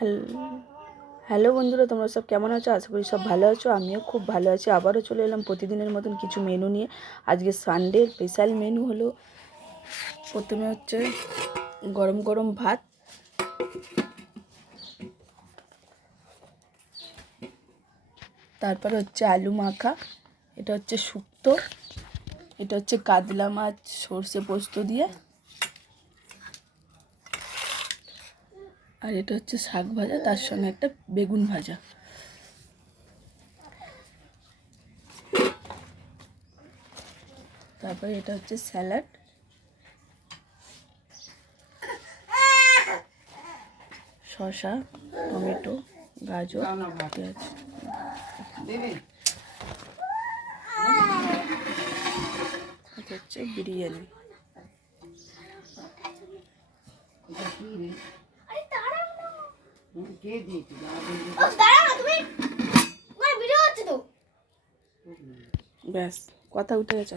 Hello hello বন্ধুরা, তোমরা সব কেমন আছো? আশা করি সব ভালো আছো। আমিও খুব ভালো আছি। আবারও চলে এলাম প্রতিদিনের মতন কিছু মেনু নিয়ে। আজকে সানডে স্পেশাল মেনু হলো, প্রথমে হচ্ছে গরম গরম ভাত, তারপরে হচ্ছে আলু মাখা, এটা হচ্ছে শুক্তো, এটা হচ্ছে কাতলা মাছ সর্ষে পোস্ত দিয়ে, আর এটা হচ্ছে শাক ভাজা, তার সঙ্গে একটা বেগুন ভাজা। তারপরে এটা হচ্ছে স্যালাড, শসা, টমেটো, গাজর, পেঁয়াজ। এটা হচ্ছে বিরিয়ানি। ব্যাস, কথা উঠে গেছে।